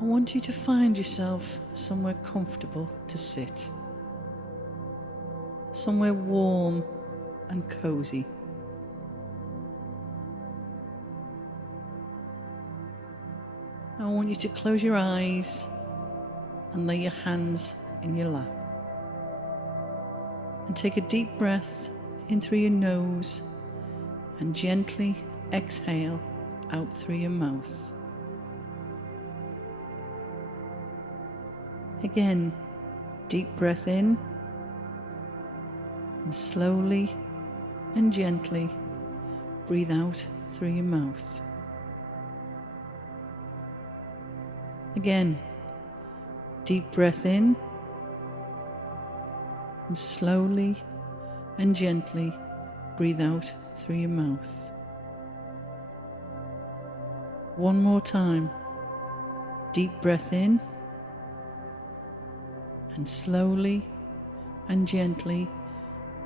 I want you to find yourself somewhere comfortable to sit, somewhere warm and cozy. I want you to close your eyes and lay your hands in your lap. And take a deep breath in through your nose and gently exhale out through your mouth. Again, deep breath in and slowly and gently breathe out through your mouth. Again, deep breath in and slowly and gently breathe out through your mouth. One more time. Deep breath in and slowly and gently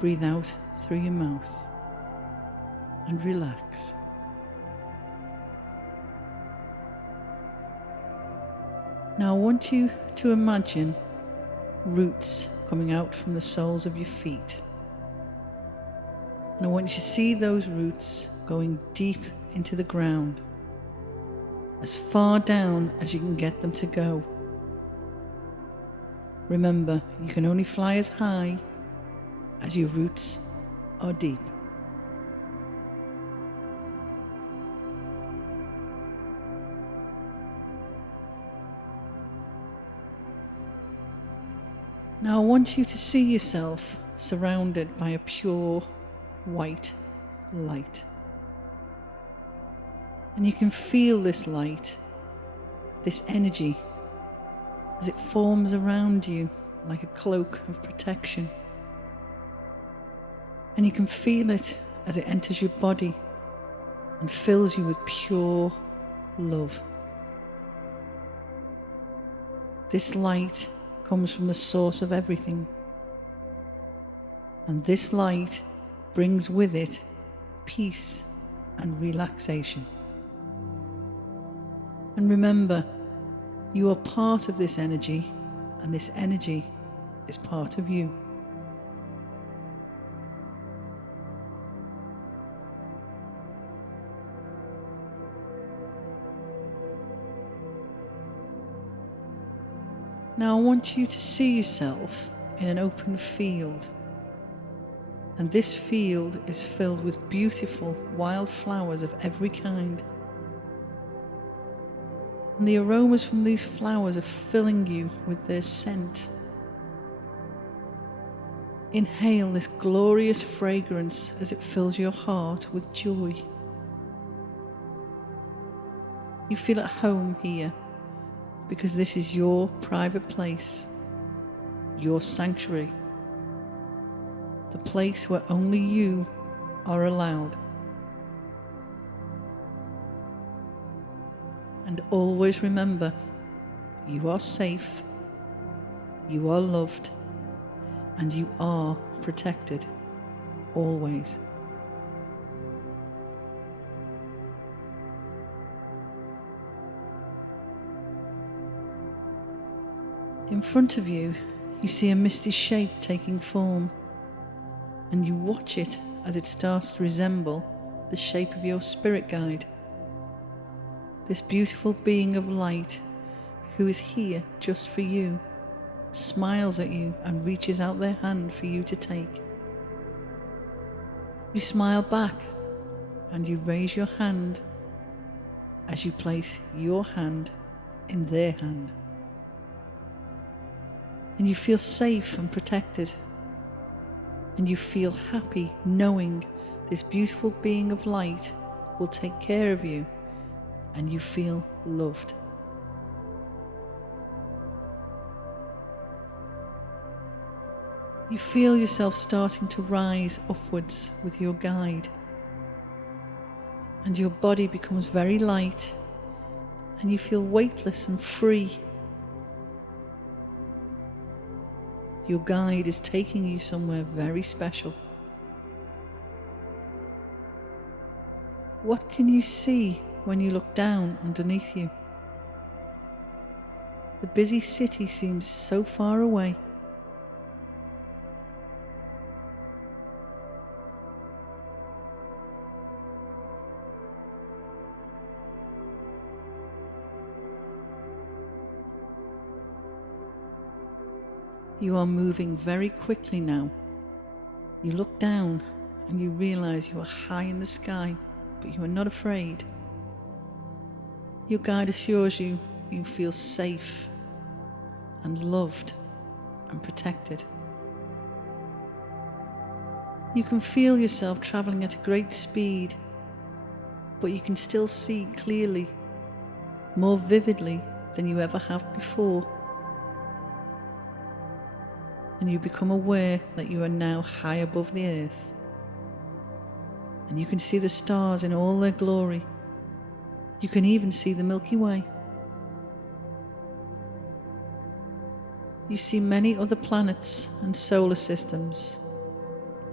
breathe out through your mouth and relax. Now I want you to imagine roots coming out from the soles of your feet. And I want you to see those roots going deep into the ground, as far down as you can get them to go. Remember, you can only fly as high as your roots are deep. Now I want you to see yourself surrounded by a pure white light. And you can feel this light, this energy, as it forms around you like a cloak of protection. And you can feel it as it enters your body and fills you with pure love. This light comes from the source of everything. And this light brings with it peace and relaxation. And remember, you are part of this energy, and this energy is part of you. Now I want you to see yourself in an open field. And this field is filled with beautiful wild flowers of every kind. And the aromas from these flowers are filling you with their scent. Inhale this glorious fragrance as it fills your heart with joy. You feel at home here because this is your private place, your sanctuary, the place where only you are allowed. And always remember, you are safe, you are loved, and you are protected, always. In front of you, you see a misty shape taking form, and you watch it as it starts to resemble the shape of your spirit guide. This beautiful being of light, who is here just for you, smiles at you and reaches out their hand for you to take. You smile back and you raise your hand as you place your hand in their hand. And you feel safe and protected. And you feel happy knowing this beautiful being of light will take care of you, and you feel loved. You feel yourself starting to rise upwards with your guide, and your body becomes very light, and you feel weightless and free. Your guide is taking you somewhere very special. What can you see when you look down underneath you? The busy city seems so far away. You are moving very quickly now. You look down and you realize you are high in the sky, but you are not afraid. Your guide assures you you feel safe and loved and protected. You can feel yourself traveling at a great speed, but you can still see clearly, more vividly than you ever have before. And you become aware that you are now high above the earth. And you can see the stars in all their glory. You can even see the Milky Way. You see many other planets and solar systems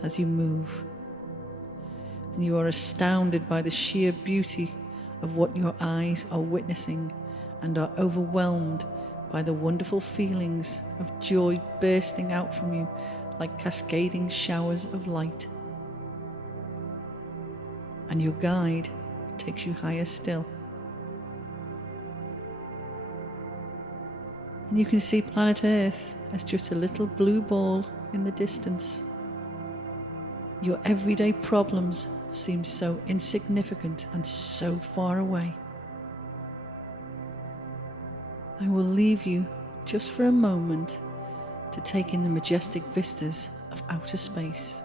as you move. And you are astounded by the sheer beauty of what your eyes are witnessing and are overwhelmed by the wonderful feelings of joy bursting out from you like cascading showers of light. And your guide takes you higher still. And you can see planet Earth as just a little blue ball in the distance. Your everyday problems seem so insignificant and so far away. I will leave you just for a moment to take in the majestic vistas of outer space.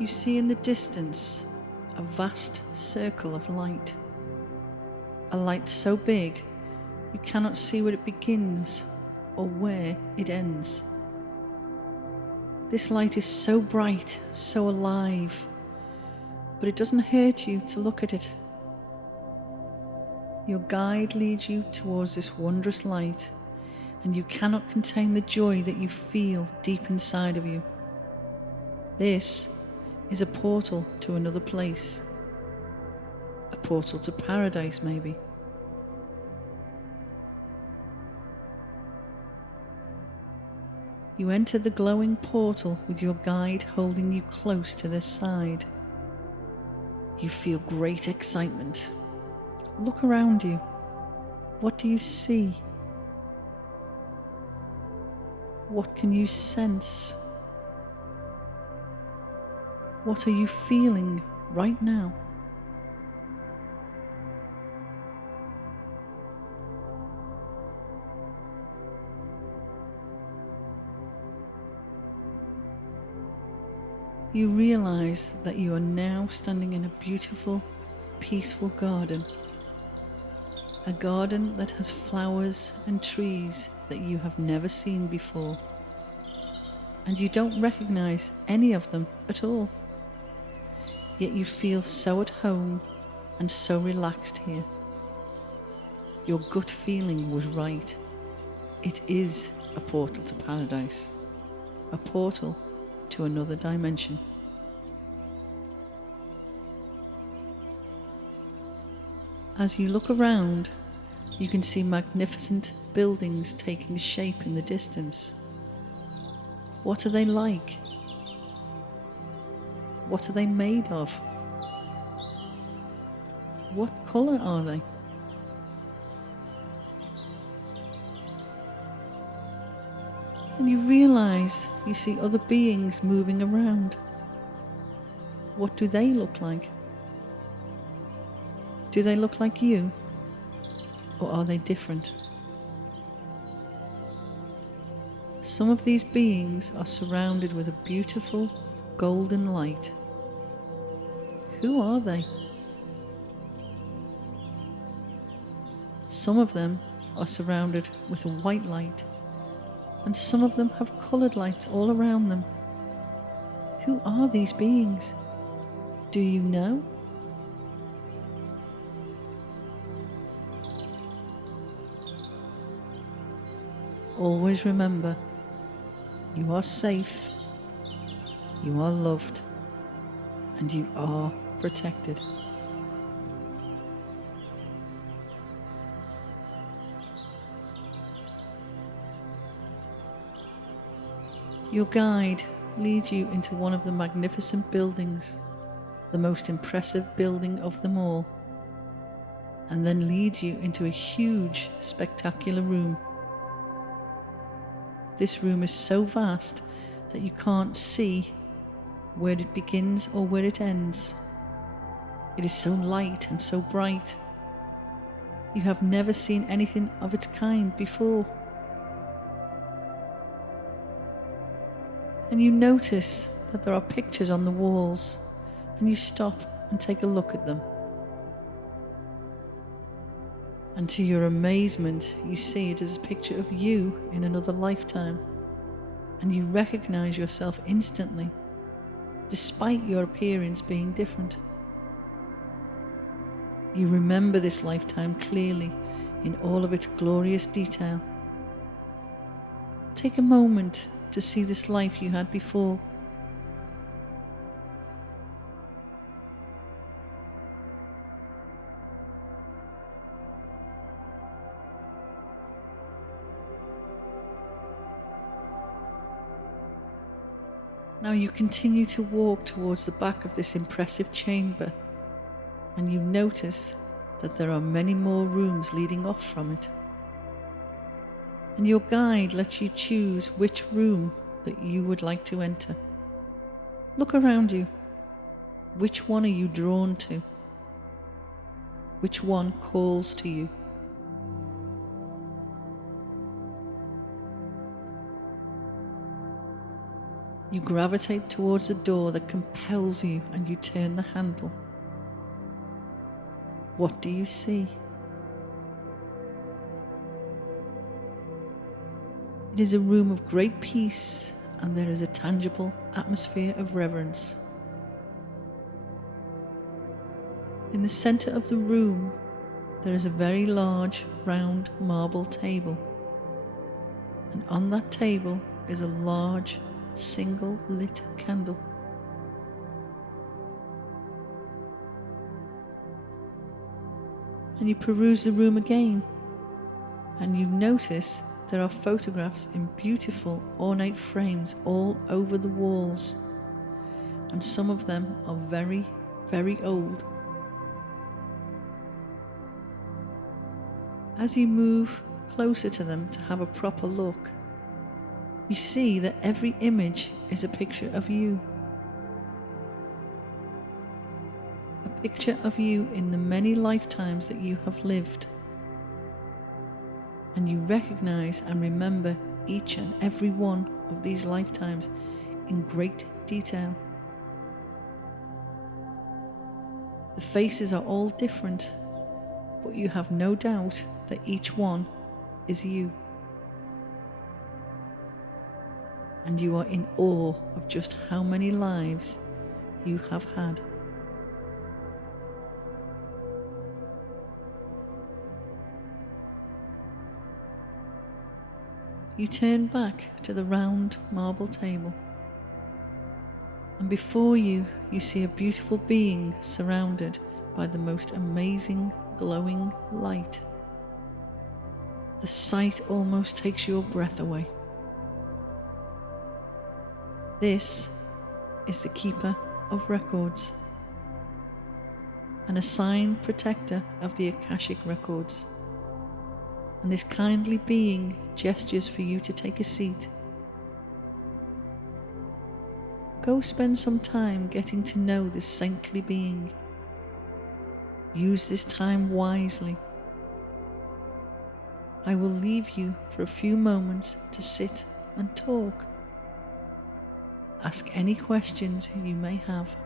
You see in the distance a vast circle of light. A light so big you cannot see where it begins or where it ends. This light is so bright, so alive, but it doesn't hurt you to look at it. Your guide leads you towards this wondrous light, and you cannot contain the joy that you feel deep inside of you. This is a portal to another place. A portal to paradise, maybe. You enter the glowing portal with your guide holding you close to their side. You feel great excitement. Look around you. What do you see? What can you sense? What are you feeling right now? You realize that you are now standing in a beautiful, peaceful garden. A garden that has flowers and trees that you have never seen before. And you don't recognize any of them at all. Yet you feel so at home and so relaxed here. Your gut feeling was right. It is a portal to paradise. A portal to another dimension. As you look around, you can see magnificent buildings taking shape in the distance. What are they like? What are they made of? What color are they? And you realize you see other beings moving around. What do they look like? Do they look like you? Or are they different? Some of these beings are surrounded with a beautiful golden light. Who are they? Some of them are surrounded with a white light, and some of them have colored lights all around them. Who are these beings? Do you know? Always remember, you are safe, you are loved, and you are protected. Your guide leads you into one of the magnificent buildings, the most impressive building of them all, and then leads you into a huge, spectacular room. This room is so vast that you can't see where it begins or where it ends. It is so light and so bright. You have never seen anything of its kind before. And you notice that there are pictures on the walls, and you stop and take a look at them. And to your amazement, you see it as a picture of you in another lifetime, and you recognize yourself instantly, despite your appearance being different. You remember this lifetime clearly in all of its glorious detail. Take a moment to see this life you had before. Now you continue to walk towards the back of this impressive chamber, and you notice that there are many more rooms leading off from it. And your guide lets you choose which room that you would like to enter. Look around you. Which one are you drawn to? Which one calls to you? You gravitate towards the door that compels you, and you turn the handle. What do you see? It is a room of great peace, and there is a tangible atmosphere of reverence. In the center of the room, there is a very large, round marble table. and on that table is a large, single lit candle. And you peruse the room again, and you notice there are photographs in beautiful, ornate frames all over the walls, and some of them are very, very old. As you move closer to them to have a proper look, you see that every image is a picture of you. A picture of you in the many lifetimes that you have lived. And you recognize and remember each and every one of these lifetimes in great detail. The faces are all different, but you have no doubt that each one is you. And you are in awe of just how many lives you have had. You turn back to the round marble table, and before you, you see a beautiful being surrounded by the most amazing glowing light. The sight almost takes your breath away. This is the Keeper of Records, an assigned protector of the Akashic records. And this kindly being gestures for you to take a seat. Go spend some time getting to know this saintly being. Use this time wisely. I will leave you for a few moments to sit and talk. Ask any questions you may have.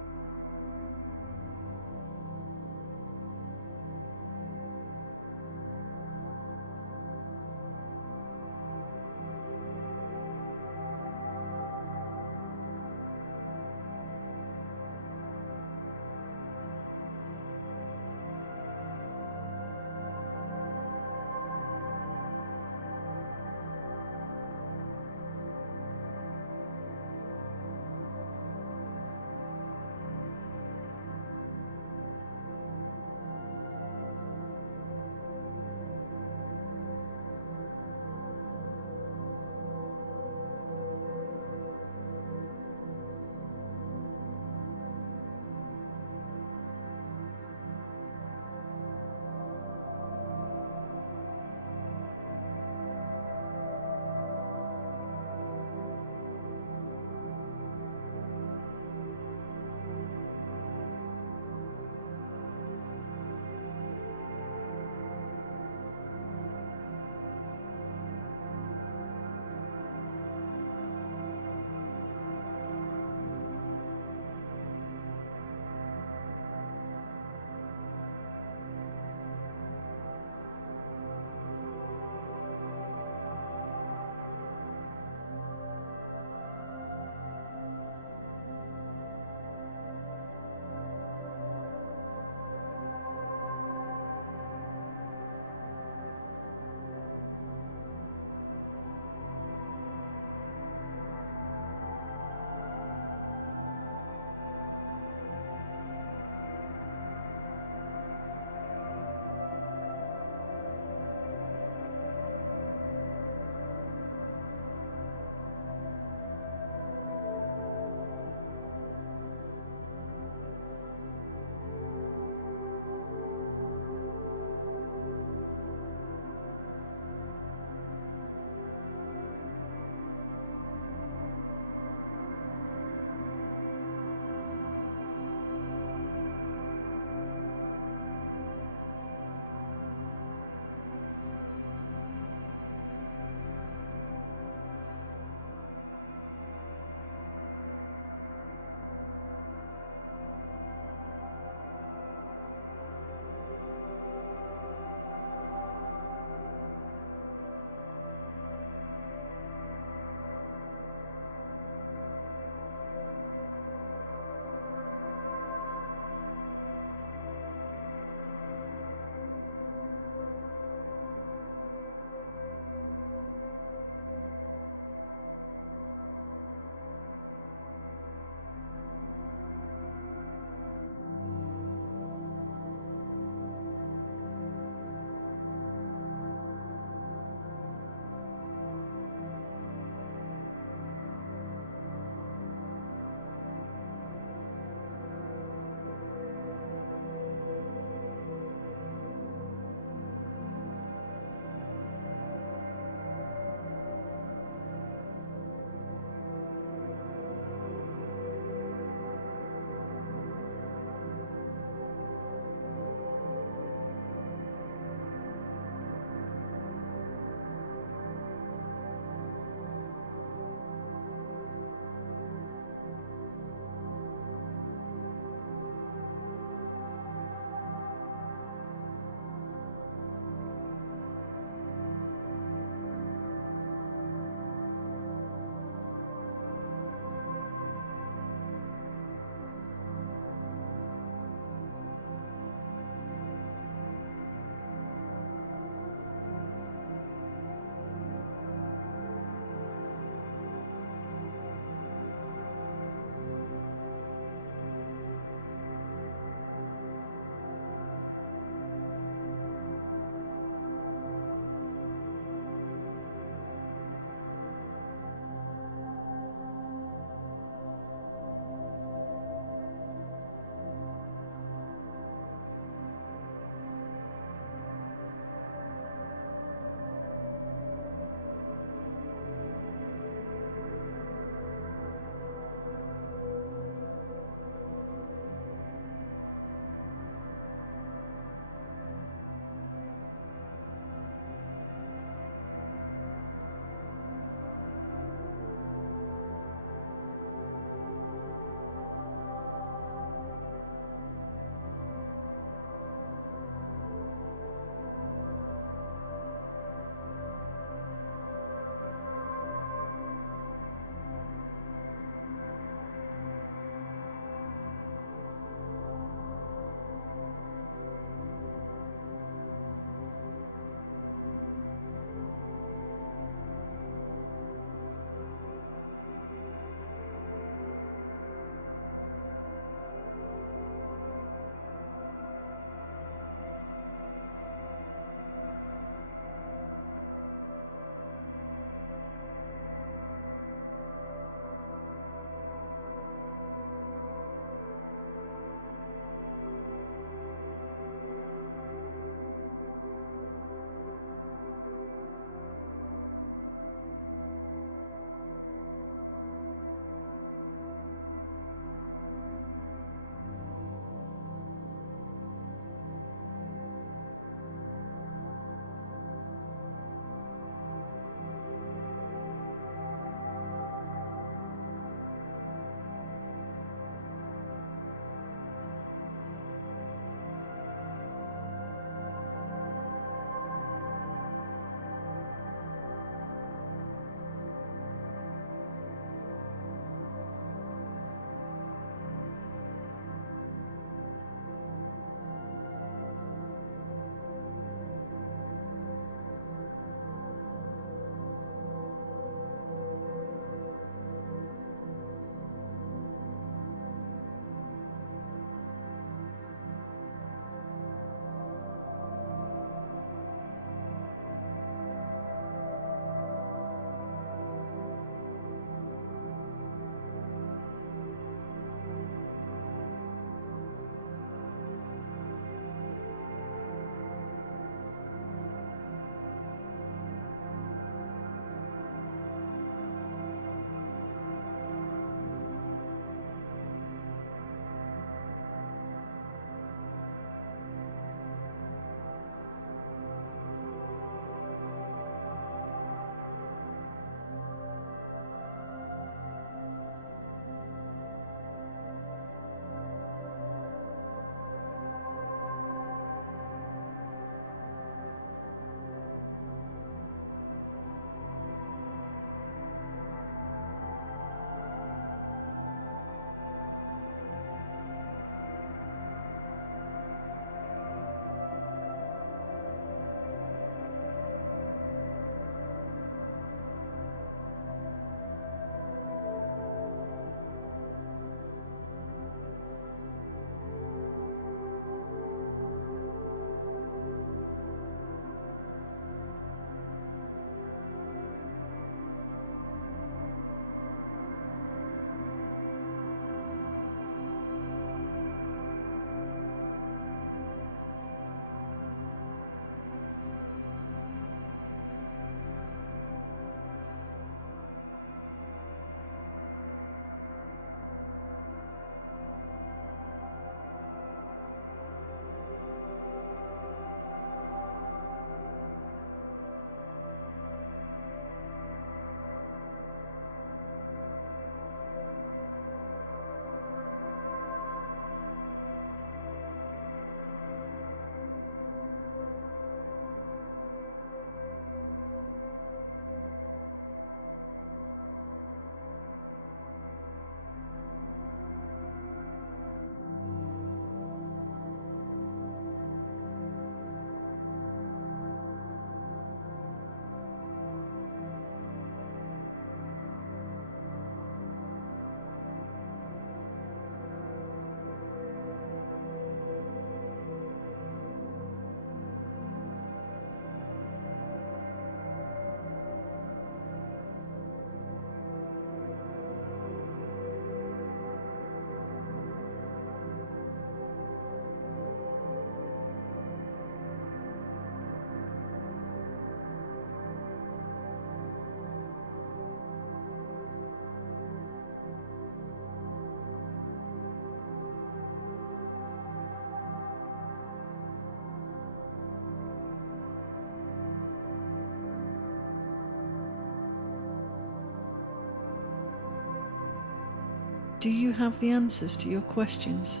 Do you have the answers to your questions?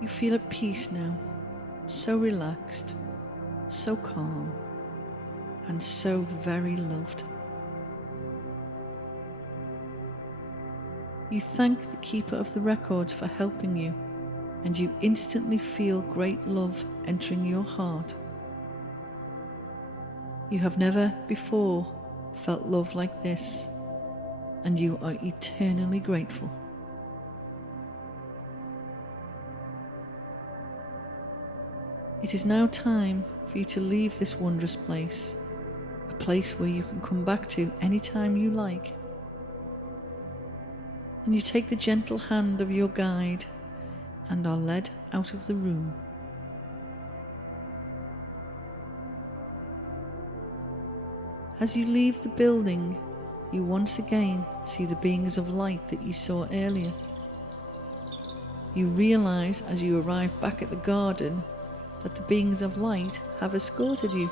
You feel at peace now, so relaxed, so calm, and so very loved. You thank the keeper of the records for helping you, and you instantly feel great love entering your heart. You have never before felt love like this, and you are eternally grateful. It is now time for you to leave this wondrous place, a place where you can come back to anytime you like. And you take the gentle hand of your guide and are led out of the room. As you leave the building, you once again see the beings of light that you saw earlier. You realize as you arrive back at the garden that the beings of light have escorted you.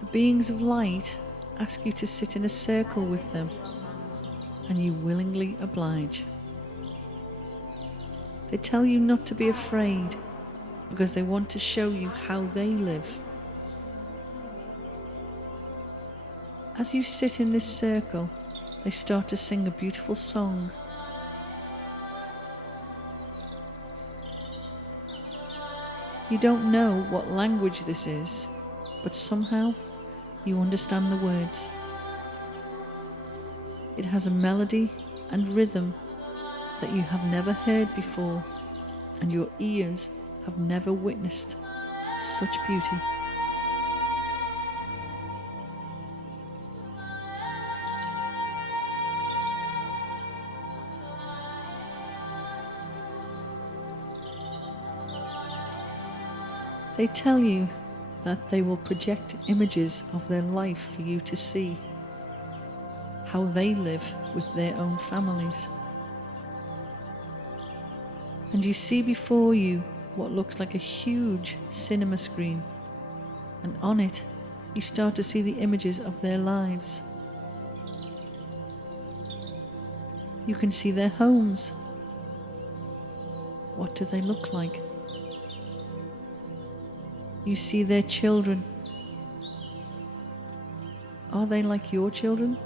The beings of light ask you to sit in a circle with them, and you willingly oblige. They tell you not to be afraid, because they want to show you how they live. As you sit in this circle, they start to sing a beautiful song. You don't know what language this is, but somehow you understand the words. It has a melody and rhythm that you have never heard before, and your ears have never witnessed such beauty. They tell you that they will project images of their life for you to see, how they live with their own families. And you see before you what looks like a huge cinema screen, and on it you start to see the images of their lives. You can see their homes. What do they look like? You see their children. Are they like your children?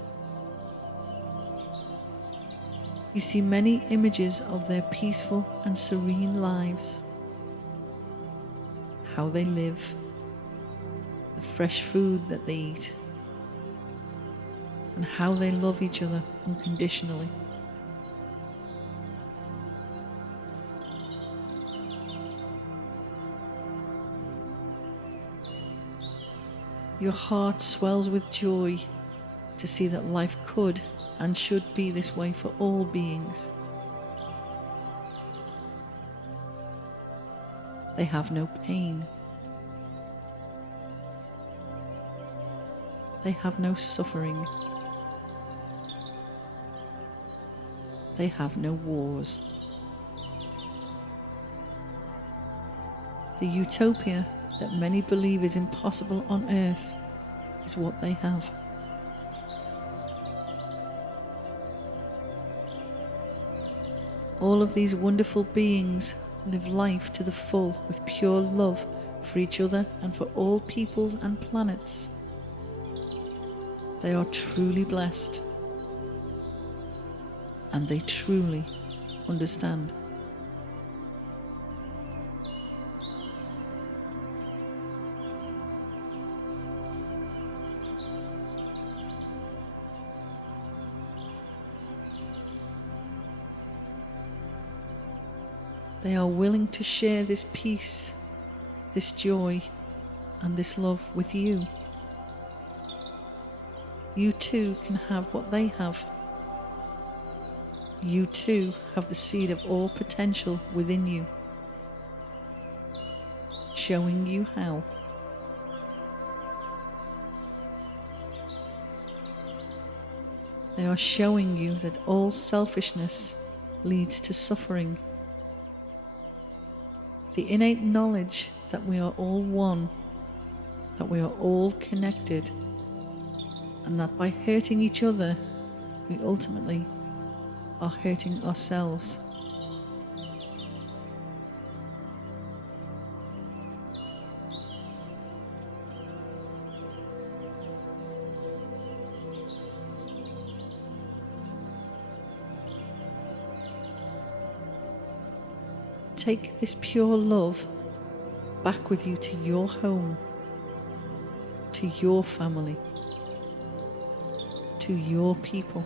You see many images of their peaceful and serene lives, how they live, the fresh food that they eat, and how they love each other unconditionally. Your heart swells with joy to see that life could and should be this way for all beings. They have no pain. They have no suffering. They have no wars. The utopia that many believe is impossible on earth is what they have. All of these wonderful beings live life to the full with pure love for each other and for all peoples and planets. They are truly blessed, and they truly understand. They are willing to share this peace, this joy, and this love with you. You too can have what they have. You too have the seed of all potential within you, showing you how. They are showing you that all selfishness leads to suffering. The innate knowledge that we are all one that we are all connected, and that by hurting each other, we ultimately are hurting ourselves. Take this pure love back with you to your home, to your family, to your people.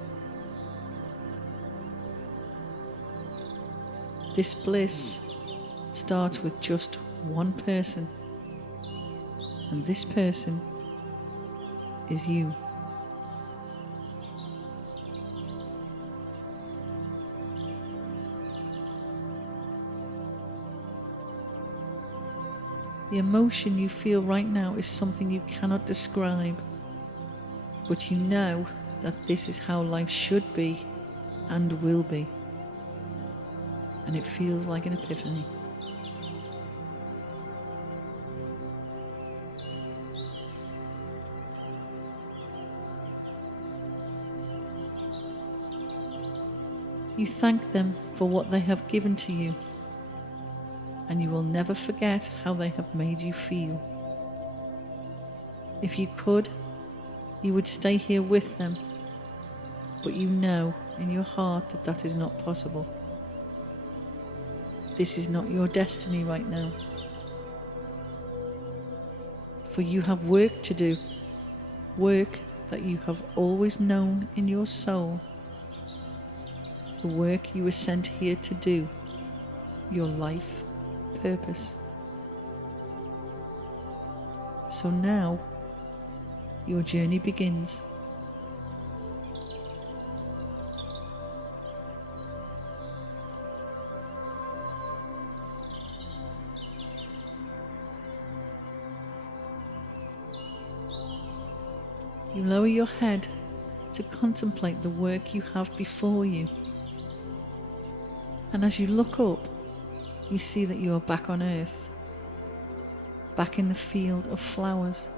This bliss starts with just one person, and this person is you. The emotion you feel right now is something you cannot describe, but you know that this is how life should be and will be, and it feels like an epiphany. You thank them for what they have given to you, and you will never forget how they have made you feel. If you could, you would stay here with them, but you know in your heart that that is not possible. This is not your destiny right now, for you have work to do, work that you have always known in your soul, the work you were sent here to do, your life purpose. So now, your journey begins. You lower your head to contemplate the work you have before you. And as you look up, you see that you are back on Earth, back in the field of flowers,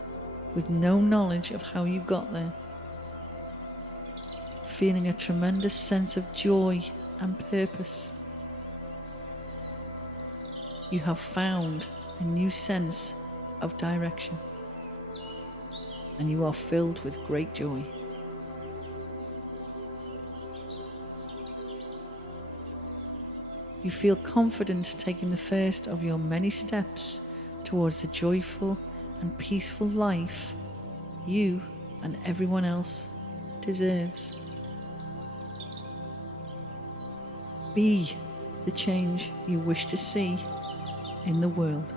with no knowledge of how you got there, feeling a tremendous sense of joy and purpose. You have found a new sense of direction, and you are filled with great joy. You feel confident taking the first of your many steps towards the joyful and peaceful life you and everyone else deserves. Be the change you wish to see in the world.